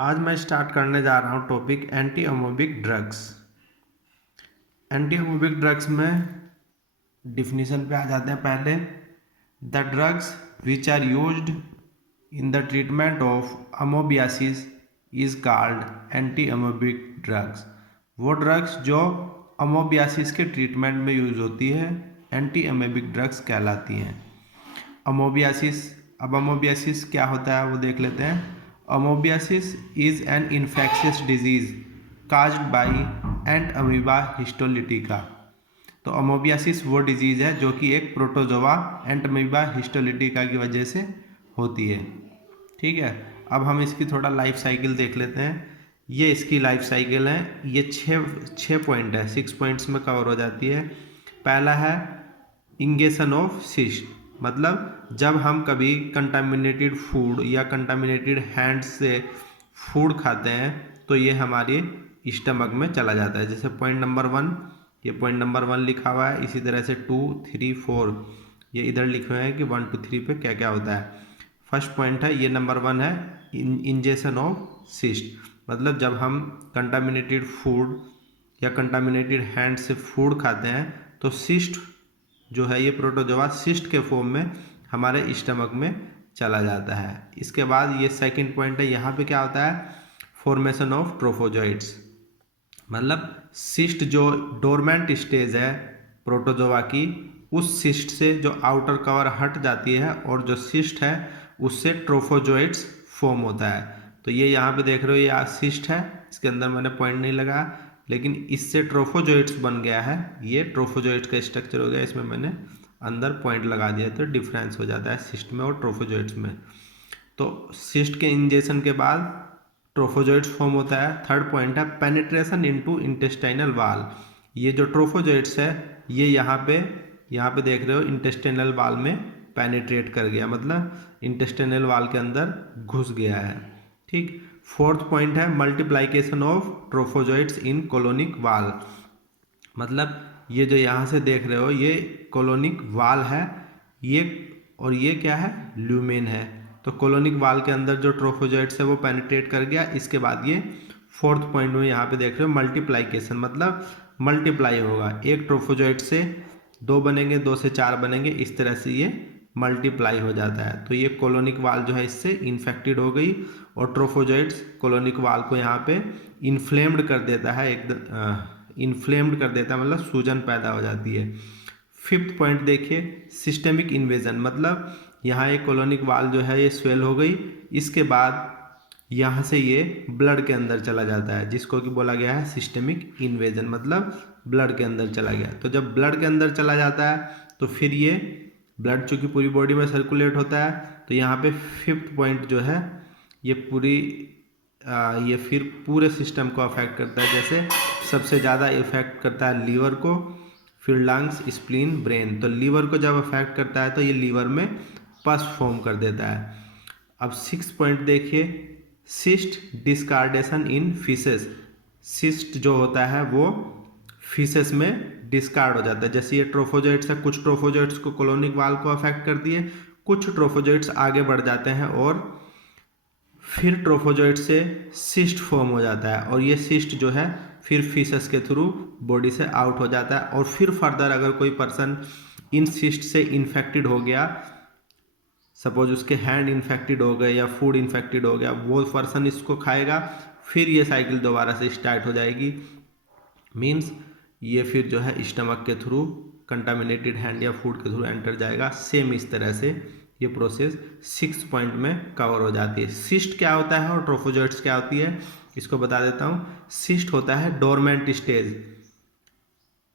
आज मैं स्टार्ट करने जा रहा हूँ topic anti amoebic drugs. Anti amoebic drugs में डिफिनीशन पे आ जाते हैं। पहले, the drugs which are used in the treatment of amoebiasis is called anti amoebic drugs. वो ड्रग्स जो अमोबियासिस के ट्रीटमेंट में यूज होती है एंटी अमोबिक ड्रग्स कहलाती हैं। अमोबियासिस, अब अमोबियासिस क्या होता है वो देख लेते हैं। Amoebiasis is an infectious disease caused by Entamoeba histolytica. तो अमोबियासिस वो डिजीज़ है जो कि एक प्रोटोजोआ एंट अमीबा हिस्टोलिटिका की वजह से होती है। ठीक है, अब हम इसकी थोड़ा लाइफ साइकिल देख लेते हैं। ये इसकी लाइफ साइकिल है। ये छः पॉइंट है, 6 पॉइंट्स में कवर हो जाती है। पहला है इंगेशन ऑफ सिस्ट, मतलब जब हम कभी कंटामिनेटेड फूड या कंटामिनेटेड हैंड्स से फूड खाते हैं तो ये हमारे स्टमक में चला जाता है। जैसे पॉइंट नंबर 1, ये पॉइंट नंबर 1 लिखा हुआ है। इसी तरह से 2, 3, 4 ये इधर लिखे हुए हैं कि 1, 2, 3 पे क्या क्या होता है। फर्स्ट पॉइंट है, ये नंबर 1 है, इंजेक्शन ऑफ सिस्ट, मतलब जब हम कंटामिनेटेड फूड या कंटामिनेटेड हैंड से फूड खाते हैं तो सिस्ट जो है ये प्रोटोजोआ सिस्ट के फॉर्म में हमारे स्टमक में चला जाता है। इसके बाद ये सेकंड पॉइंट है, यहाँ पे क्या होता है, फॉर्मेशन ऑफ ट्रोफोजोइट्स, मतलब सिस्ट जो डोरमेंट स्टेज है प्रोटोजोआ की, उस सिस्ट से जो आउटर कवर हट जाती है और जो सिस्ट है उससे ट्रोफोजोइट्स फॉर्म होता है। तो ये यहाँ पे देख रहे हो, ये सिस्ट है, इसके अंदर मैंने पॉइंट नहीं लगा, लेकिन इससे ट्रोफोजोइट्स बन गया है। ये ट्रोफोजोइट्स का स्ट्रक्चर हो गया, इसमें मैंने अंदर पॉइंट लगा दिया तो डिफरेंस हो जाता है सिस्ट में और ट्रोफोजोइट्स में। तो सिस्ट के इंजेक्शन के बाद ट्रोफोजोइट्स फॉर्म होता है। थर्ड पॉइंट है पेनिट्रेशन इनटू इंटेस्टाइनल वाल। ये जो ट्रोफोजोइट्स है ये यहाँ पे देख रहे हो इंटेस्टाइनल वाल में पेनिट्रेट कर गया, मतलब इंटेस्टाइनल वाल के अंदर घुस गया है। ठीक। फोर्थ पॉइंट है मल्टीप्लाइकेशन ऑफ ट्रोफोजोइट्स इन कोलोनिक वाल, मतलब ये जो यहाँ से देख रहे हो ये कोलोनिक वाल है, ये और ये क्या है, ल्यूमेन है। तो कोलोनिक वाल के अंदर जो ट्रोफोजोइट्स है वो पेनिट्रेट कर गया। इसके बाद ये फोर्थ पॉइंट में यहाँ पे देख रहे हो मल्टीप्लाइकेशन, मतलब मल्टीप्लाई होगा, एक ट्रोफोजोइट से 2 बनेंगे, 2 से 4 बनेंगे, इस तरह से ये मल्टीप्लाई हो जाता है। तो ये कोलोनिक वाल जो है इससे इन्फेक्टेड हो गई और ट्रोफोजोइट्स कोलोनिक वाल को यहाँ पे इन्फ्लेम्ड कर देता है, इन्फ्लेम्ड कर देता है, मतलब सूजन पैदा हो जाती है। फिफ्थ पॉइंट देखिए, सिस्टेमिक इन्वेजन, मतलब यहाँ एक कोलोनिक वाल जो है ये स्वेल हो गई, इसके बाद यहाँ से ये ब्लड के अंदर चला जाता है, जिसको कि बोला गया है सिस्टेमिक इन्वेजन, मतलब ब्लड के अंदर चला गया। तो जब ब्लड के अंदर चला जाता है तो फिर ये ब्लड चूँकि पूरी बॉडी में सर्कुलेट होता है, तो यहाँ पे फिफ्थ पॉइंट जो है ये ये फिर पूरे सिस्टम को अफेक्ट करता है। जैसे सबसे ज़्यादा इफेक्ट करता है लीवर को, फिर लंग्स, स्प्लीन, ब्रेन। तो लीवर को जब अफेक्ट करता है तो ये लीवर में पस फॉर्म कर देता है। अब 6 पॉइंट देखिए, सिस्ट डिस्कार्डेशन इन फीसेस। सिस्ट जो होता है वो फीसेस में डिस्कार्ड हो जाता है। जैसे ये ट्रोफोजोइट्स है, कुछ ट्रोफोजोइट्स को कोलोनिक वाल को अफेक्ट करती है, कुछ ट्रोफोजोइट्स आगे बढ़ जाते हैं और फिर ट्रोफोजोइट से सिस्ट फॉर्म हो जाता है और ये सिस्ट जो है फिर फीसस के थ्रू बॉडी से आउट हो जाता है। और फिर फर्दर अगर कोई पर्सन इन सिस्ट से इन्फेक्टेड हो गया, सपोज उसके हैंड इन्फेक्टेड हो गए या फूड इन्फेक्टेड हो गया, वो पर्सन इसको खाएगा, फिर ये साइकिल दोबारा से स्टार्ट हो जाएगी। मीन्स ये फिर जो है स्टमक के थ्रू कंटामिनेटेड हैंड या फूड के थ्रू एंटर जाएगा। सेम इस तरह से ये प्रोसेस 6 पॉइंट में कवर हो जाती है। सिस्ट क्या होता है और ट्रोफोजोइट्स क्या होती है इसको बता देता हूँ। सिस्ट होता है डोरमेंट स्टेज,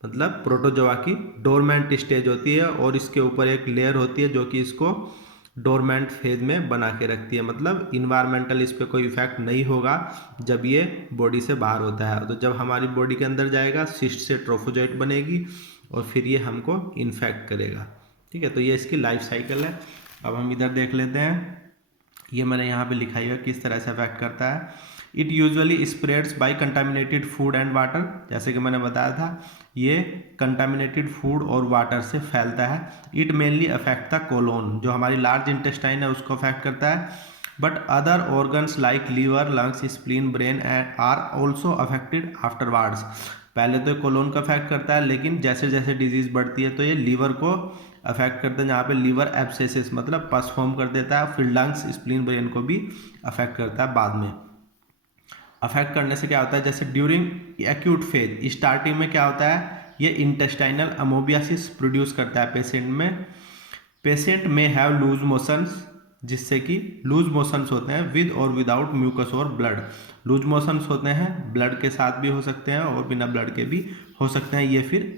मतलब प्रोटोजोआ की डोरमेंट स्टेज होती है और इसके ऊपर एक लेयर होती है जो कि इसको डोरमेंट फेज में बना के रखती है, मतलब इन्वायरमेंटल इस पर कोई इफेक्ट नहीं होगा जब ये बॉडी से बाहर होता है। तो जब हमारी बॉडी के अंदर जाएगा सिस्ट से ट्रोफोजोइट बनेगी और फिर ये हमको इन्फेक्ट करेगा। ठीक है, तो ये इसकी लाइफ साइकिल है। अब हम इधर देख लेते हैं, ये मैंने यहाँ पे लिखा है किस तरह से अफेक्ट करता है। It usually spreads by contaminated food and water, जैसे कि मैंने बताया था ये कंटामिनेटेड फूड और वाटर से फैलता है। It mainly affect the colon, जो हमारी लार्ज इंटेस्टाइन है उसको अफेक्ट करता है। But other organs like liver, lungs, spleen, brain are also affected afterwards. पहले तो कोलोन को अफेक्ट करता है, लेकिन जैसे जैसे डिजीज बढ़ती है तो ये लीवर को अफेक्ट करते हैं, जहाँ पे लीवर एब्सेसिस मतलब पस फॉर्म कर देता है। फिर लंग्स, स्प्लीन, ब्रेन को भी अफेक्ट करता है बाद में। अफेक्ट करने से क्या होता है, जैसे ड्यूरिंग एक्यूट फेज, स्टार्टिंग में क्या होता है, ये इंटेस्टाइनल अमोबियासिस प्रोड्यूस करता है पेशेंट में। Patient may have loose motions, जिससे कि लूज मोशंस होते हैं विद और विदाउट म्यूकस और ब्लड। लूज मोशंस होते हैं, ब्लड के साथ भी हो सकते हैं और बिना ब्लड के भी हो सकते हैं।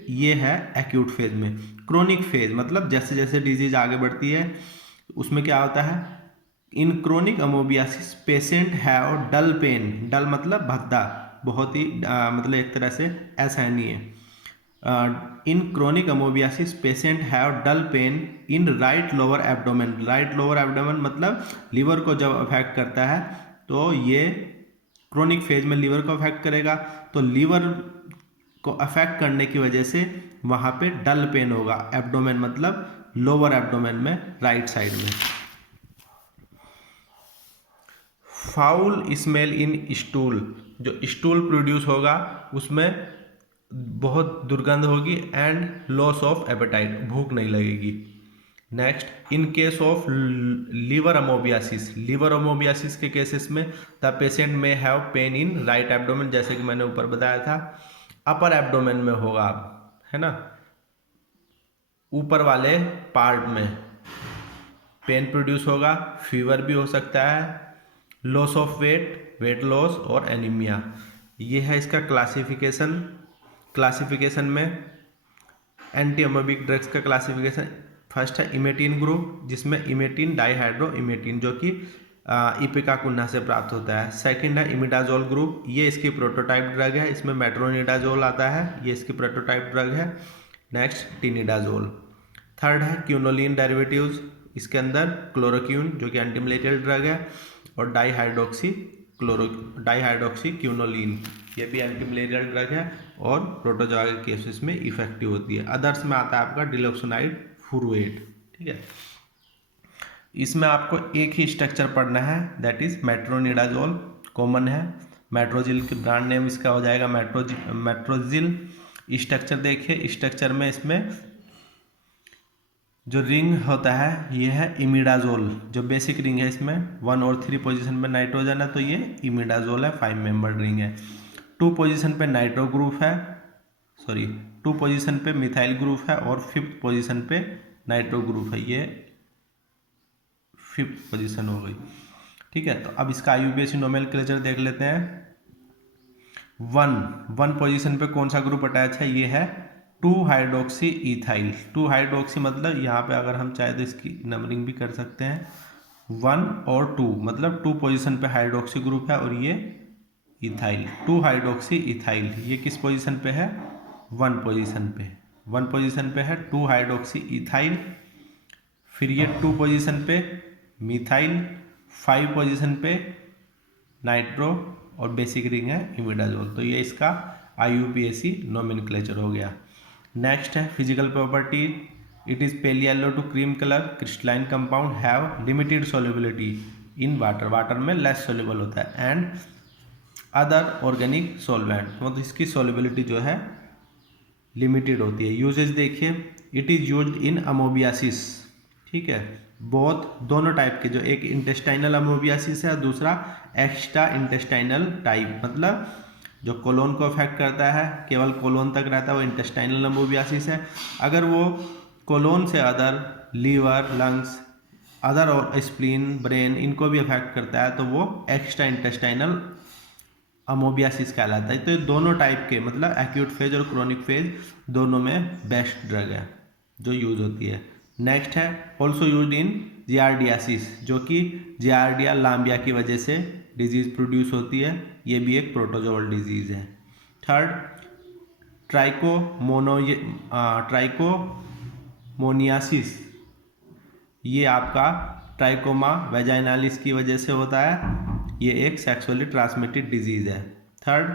ये है एक्यूट फेज में। क्रोनिक फेज मतलब जैसे जैसे डिजीज आगे बढ़ती है उसमें क्या होता है, in chronic amoebiasis patient have dull pain, dull मतलब भद्दा, बहुत ही मतलब एक तरह से असहनीय है। In chronic amoebiasis patient have dull pain in right lower abdomen. Right lower abdomen मतलब लीवर को जब अफेक्ट करता है तो ये क्रोनिक फेज में लीवर को अफेक्ट करेगा, तो लीवर को अफेक्ट करने की वजह से वहाँ पे डल पेन होगा। एब्डोमेन मतलब लोअर एब्डोमेन में, राइट साइड में। फाउल स्मेल इन स्टूल, जो स्टूल प्रोड्यूस होगा उसमें बहुत दुर्गंध होगी। एंड लॉस ऑफ एपेटाइट, भूख नहीं लगेगी। Next, in case of liver amoebiasis, liver amoebiasis के केसेस में the patient may have pain in right abdomen, जैसे कि मैंने ऊपर बताया था। अपर एब्डोमेन में होगा, है ना, ऊपर वाले पार्ट में पेन प्रोड्यूस होगा। फीवर भी हो सकता है, loss of weight, weight loss और एनीमिया। ये है इसका क्लासिफिकेशन। क्लासिफिकेशन में एंटी अमोबिक ड्रग्स का क्लासिफिकेशन फर्स्ट है इमेटिन ग्रुप, जिसमें इमेटिन डाइहाइड्रो इमेटिन जो कि इपिका कुन्हा से प्राप्त होता है। सेकंड है इमिडाजोल ग्रुप, ये इसकी प्रोटोटाइप ड्रग है, इसमें मेट्रोनिडाजोल आता है, ये इसकी प्रोटोटाइप ड्रग है। Next tinidazole. थर्ड है क्यूनोलिन डेरिवेटिव्स, इसके अंदर क्लोरोक्यून जो कि एंटी मलेरियल ड्रग है, और डाइहाइड्रोक्सी क्यूनोलिन, ये भी एंटी मलेरियल ड्रग है और प्रोटोजोआ के केसेस में इफेक्टिव होती है। अदर्स में आता है आपका डिलोक्सिनाइड फुरुएट, ठीक है। इसमें आपको एक ही स्ट्रक्चर पढ़ना है, दैट इज मेट्रोनिडाजोल कॉमन है। मेट्रोजिल की ब्रांड नेम इसका हो जाएगा मेट्रोजिल। स्ट्रक्चर देखिए, स्ट्रक्चर में इसमें जो रिंग होता है ये है इमिडाजोल, जो बेसिक रिंग है, इसमें 1 और 3 पोजीशन पे नाइट्रोजन है तो ये इमिडाजोल है, 5 मेंबर्ड रिंग है। 2 पोजीशन पे नाइट्रो ग्रुप है, 2 पोजीशन पे मिथाइल ग्रुप है और 5th पोजीशन पे नाइट्रो ग्रुप है, ये 5th पोजीशन हो गई, ठीक है। तो अब इसका आईयूपीएसी नोमेनक्लेचर देख लेते हैं। 1 पोजीशन पे कौन सा ग्रुप अटैच है, ये है 2 हाइड्रोक्सी इथाइल। 2 हाइड्रोक्सी मतलब यहाँ पे अगर हम चाहे तो इसकी नंबरिंग भी कर सकते हैं, 1 और 2 मतलब 2 पोजीशन पे हाइड्रोक्सी ग्रुप है और ये इथाइल। 2 हाइड्रोक्सी इथाइल ये किस पोजीशन पे है, 1 पोजीशन पे। 1 पोजीशन पे है 2 हाइड्रोक्सी इथाइल, फिर ये 2 पोजीशन पे मिथाइल, 5 पोजीशन पे नाइट्रो और बेसिक रिंग है इमिडाजोल। तो ये इसका आईयूपीएसी नोमेनक्लेचर हो गया। नेक्स्ट है physical property, it is pale yellow to cream colour, crystalline compound, have limited solubility in water, water में लेस सोल्यूबल होता है, एंड अदर ऑर्गेनिक सॉल्वेंट, मतलब इसकी सोल्युबिलिटी जो है लिमिटेड होती है। यूजेज देखिए, इट इज़ यूज्ड इन अमोबियासिस, ठीक है, बहुत दोनों टाइप के, जो एक इंटेस्टाइनल अमोबियासिस है और दूसरा एक्स्ट्रा इंटेस्टाइनल टाइप, मतलब जो कोलोन को अफेक्ट करता है, केवल कोलोन तक रहता है, वो इंटेस्टाइनल अमोबियासिस है। अगर वो कोलोन से अदर लीवर, लंग्स, अदर और स्प्लीन, ब्रेन, इनको भी अफेक्ट करता है तो वो एक्स्ट्रा इंटेस्टाइनल अमोबियासिस कहलाता है। तो ये दोनों टाइप के, मतलब एक्यूट फेज और क्रोनिक फेज दोनों में बेस्ट ड्रग है जो यूज होती है। नेक्स्ट है ऑल्सो यूज इन जियार्डियासिस, जो कि जियार्डिया लाम्बिया की वजह से डिजीज प्रोड्यूस होती है, ये भी एक प्रोटोजोअल डिजीज है। थर्ड, ट्राइकोमोनियासिस, ये आपका ट्राइकोमा वेजाइनालिस की वजह से होता है, ये एक सेक्सुअली ट्रांसमिटेड डिजीज है। Third,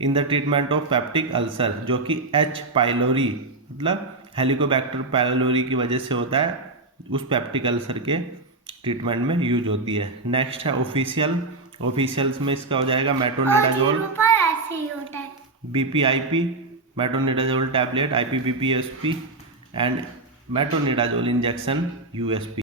in the treatment of peptic ulcer, जो कि एच पाइलोरी मतलब हेलिकोबैक्टर पाइलोरी की वजह से होता है, उस पेप्टिक अल्सर के ट्रीटमेंट में यूज होती है। नेक्स्ट है ऑफिशियल्स में इसका हो जाएगा metronidazole, BPIP metronidazole tablet, IPBPSP and metronidazole injection USP।